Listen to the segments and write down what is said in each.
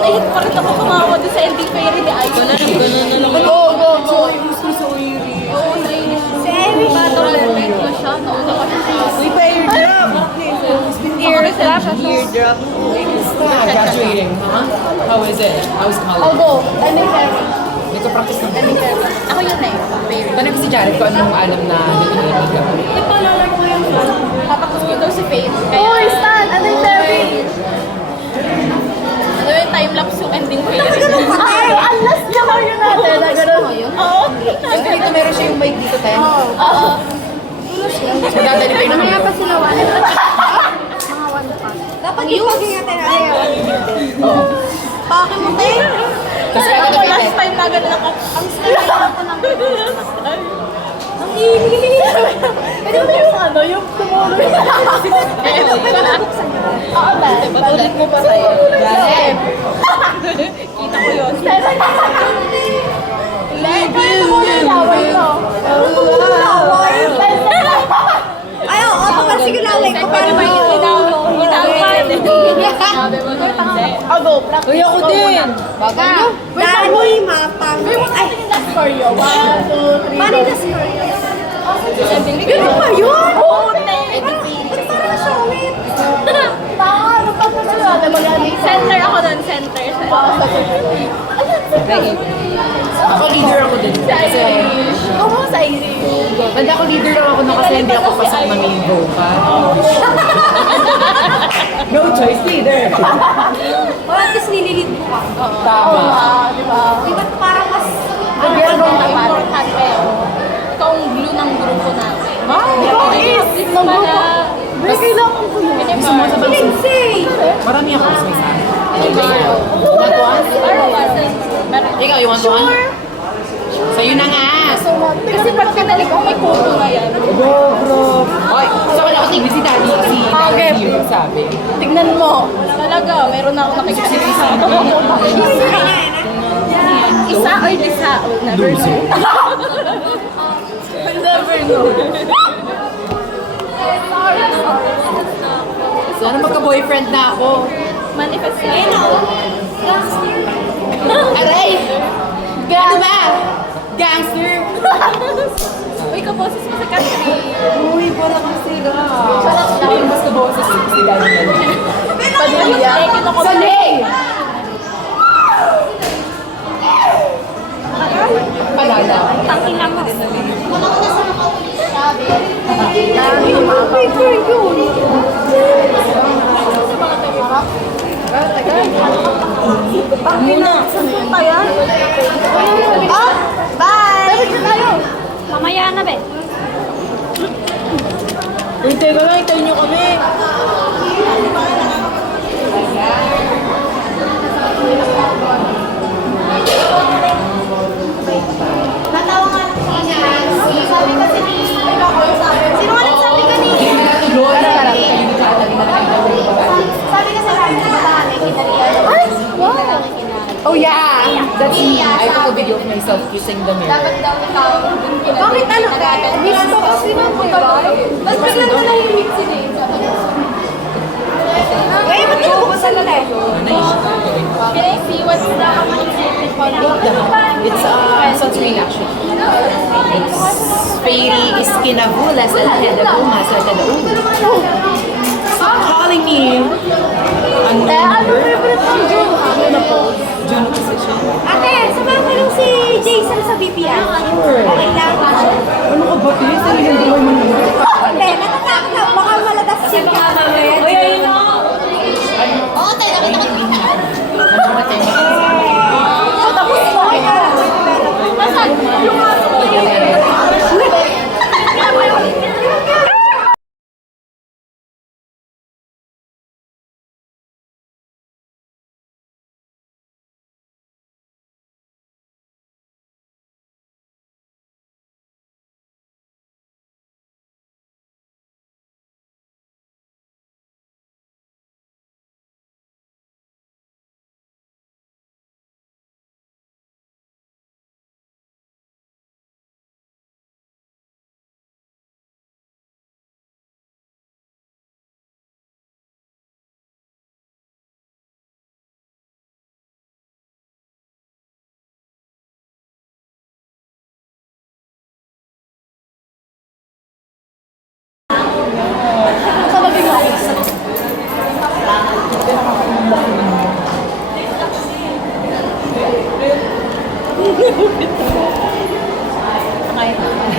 Nahit pa rin ako kumawa doon sa ending fairy ni Aiko. Ganun na lang. Oo, so eerie. Oo, nainis. Si Irish. Batang moment ko siya. Nauna ko siya sa Uy, pa airdrop! eardrop. Eardrop. Graduating, huh? How is it? How's college? Although, ending fairy. Dito practice ng Ending fairy. Ako yun eh. Fairy. Tanong ko si Jared kung anong alam na nililig ka. Ipalala ko yung tapos ko daw si Faith. Kaya, Uy, Stan! Ending fairy! ano yung time-lapse yung ending fairy. Ay, ang last niya ko yun natin. Na ganun. Oo. Yung ganito meron siya yung mic dito tayo. Oo. Nadadali kayo naman. Mamaya pa sila one. Mga one pa. Dapat yung pag-ingatan na ayaw. Oo. Bakit mo tayo? Kasi Ako ano last kita. time na ganun ako. Ang scary ako ng Ang ingay. Pwede mo yung ano, yung tumuloy. Eh, Oo ba? Paulit mo pa tayo. Jared! Kita ko yun. Hindi mo yung laway to. Ay, oo, papansin ko laway ko. Pero may Ako, black. Uy, ako din! Dani, mapang. Ay, Scorpio. 1, 2, 3. Manila Scorpio. Ganun pa yun? Oo, Ba't parang showit? ano pa sa sunod? Center ako doon, center. Ako leader ako din. Sa Irish. Oo, sa Irish. Banda ako leader lang ako na kasi hindi ako pasok na main vocal. No choice, leader! Wala, tapos nililid mo ka. Tama. Di ba? Diba parang mas... Importante. Ikaw ang glue ng grupo natin. Ikaw is! Ikaw pala. Kailangan ko yun. Gusto mo sa bansa? Lindsay! Marami ako sa isa. Ikaw, you want one? Sa'yo na nga! Kasi pag pinalik ko, may kuto na yan. Bro! Oy, sa wala ko tignan si Daddy. Si Daddy yung sabi. Tignan mo. Talaga, meron na ako nakikita. Isa or lisa? Never know. Never know. Sana magka-boyfriend na ako. Manifestation. Aray! Ano ba? Gangster! Uy, kaboses mo sa country. Uy, para kang sila. Sabi mas kaboses si Daddy na. Pamilya. Saling! Palala. Tangina mo. Pangina, saan tayo? Ah! Bye! Bye tayo! Mamaya na, be. Uy, teka lang, hintayin niyo kami. Natawa nga si sabi kasi ni... Sino nga nagsabi kanina? Sabi kasi namin na madami, kinalian. Ay! Wow! Oh yeah! That's me. I took a video of myself kissing the mirror. Dapat daw ikaw. Bakit ano? Miss ko kasi nung Tapos biglang nanahimik si Nate. Uy, ba't yung bukusan na tayo? Can I see what's the excited for It's sunscreen actually. It's fairy is kinabula sa lahat na puma sa talaog. Stop calling me! Ano? Ano favorite mo June? Ano na po? June kasi siya. Ate, samahan mo lang si Jason sa BPI. Sure. Okay lang. Ano ka ba, Tis? Ano yung buhay mo naman? Hindi, natatakot na. Baka maladas siya. Uy, ayun na. Oo, tayo. Nakita ko. Ano ba, Tis? Tapos mo. Masan? Yung aso ko yun.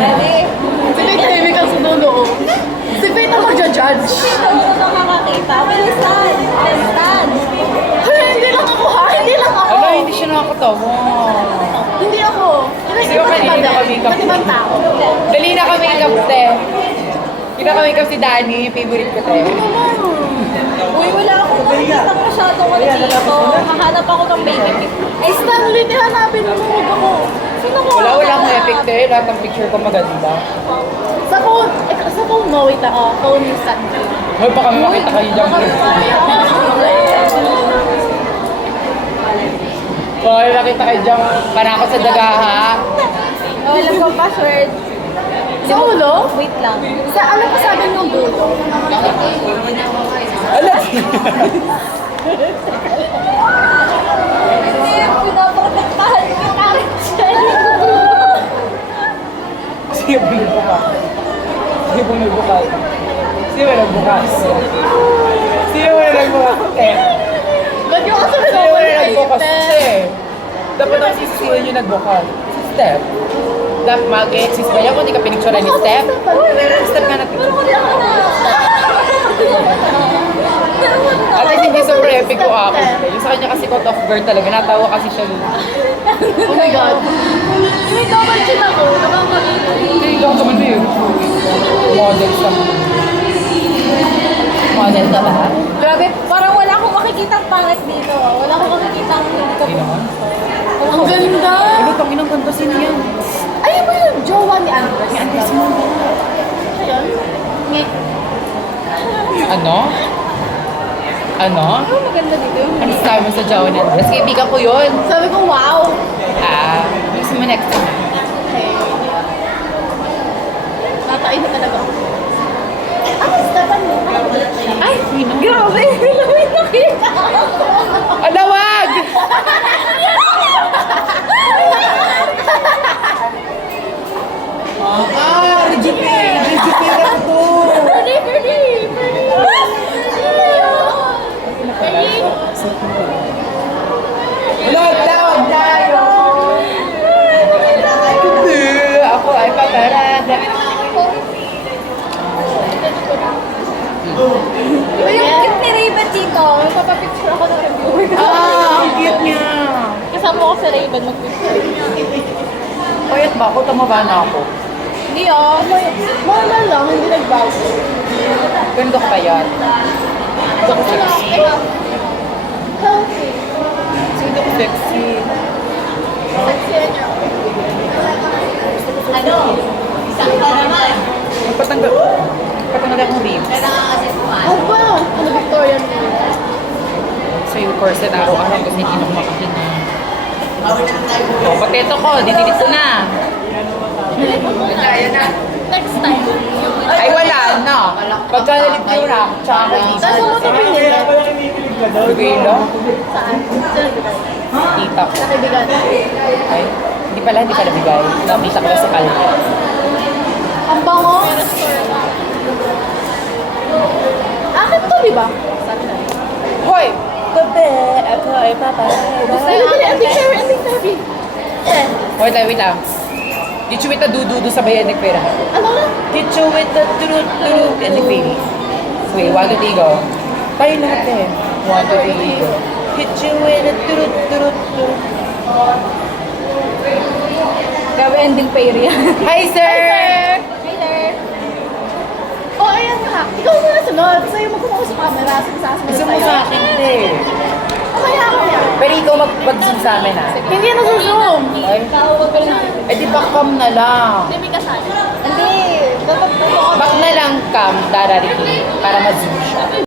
Ready? Si Faith tahimik ang sununo. Si Faith ang magja-judge. Sino mo nakakakita? Bilisan! Bilisan! Hala, hindi lang ako ha, hindi lang ako. Ala, hindi siya nakakatawa. Hindi ako. Kasi ko kanina naka-makeup. Pati bang tao. Dali na kami kapte. Kinaka-makeup si Danny, favorite ko te. Uy, wala akong nakikita masyadong ano dito. Hahanap ako ng baby pic. Eh, Stanley, hanapin mo. Huwag ako. Sino ko? Wala akong epic te. Lahat ng picture ko maganda. Sa phone. Sa phone mo, wait ako. Phone ni Stanley. Hoy, baka may makita kayo dyan. Hoy, makita kayo dyan. Para ako sa dagaha. Wala ko password. Sa ulo? Wait lang. Sa ano pa sabi ng dulo? Ala! Pinaprotektahan ko yung Rachel. Sige, bumagbukas. Sige, bumagbukas. Sige, nagbukas. Sige, nagbukas. Ba't yung kasi Sige, nagbukas. eh. Sige. Dapat ang sisisihin yung nagbukas. Step. Dapat mag-exist ba yan kung di ka pinicturean ni Step? Step nga natin. At least hindi sobrang epic ko ako. Yung sa kanya kasi cut off girl talaga. Natawa kasi siya. Oh my God. May double chin ako. Nakakalimutan. Hindi lang naman na yun. Model sa model ka ba? Grabe, parang wala akong makikitang pangit dito. Wala akong makikitang hindi ko. Hindi naman. Ang ganda. Ano tong inang ganda sino yan? Ay, ba yung jowa ni Andres? Andres mo. Ayun. Ano? Ano? Ano maganda dito? Ano sabi mo sa Jawa na Andres? Kaibigan ko yun. Sabi ko, wow. Gusto mo next time? Okay. Natain na talaga ako. Ah, Stefan mo. Ay, sino? Grabe! May nakita ako. Alawag! Regine! Regine lang to! Pretty, pretty, pretty. Lord, tawag tayo! Ako ay paparada. Uy, yung cute ni Raven dito. Magpapapicture ako ng reviewer. Ang cute niya! Kasama ko si Raven mag-picture. Payat ba ako? Tumaba na ako. Hindi oh. Normal lang, hindi nagbago. Ganito ko payat. Ito ko sexy. Healthy. Sino ko sexy? Sexy yan niya. Ano? Sakta naman. Patanggal. Patanggal akong ribs. Oh, wow. Ano, Victorian name? So yung corset araw-araw kasi hindi ako makahinga. Oh, pateto ko, didilit ko na. Next time. Ay wala na. Pagkalalit ko na, tsaka may dito. Saan mo ito pinili? Bigay lang. Saan? Saan nagbigay? Tita ko. Sa kaibigan. Ay, hindi pala bigay. Nakita ko lang sa kalye. Ang bango. Akin to, di ba? Hoy! Gabi, ako ay papalay. Ending therapy. Wait lang. Get you with the do sa bayan ng pera. Ano na? Get you with the turu and the baby. Wait, 1, 2, 3, go. Tayo lahat eh. 1, 2, 3, go. Hit you with the turu. Grabe ending pair yan. Hi, sir! Hi there. Oh, ayan nga. Ikaw na sunod. Sa'yo magkumawa sa camera. Sinasasunod Gusto mo sa akin, te. Mamaya ako yan. Pero ikaw mag-zoom sa amin, ha? Hindi na zoom. Ay, eh di back cam na lang. Hindi, may kasali. Hindi. Dapat Back na lang cam, dararating para ma-zoom siya.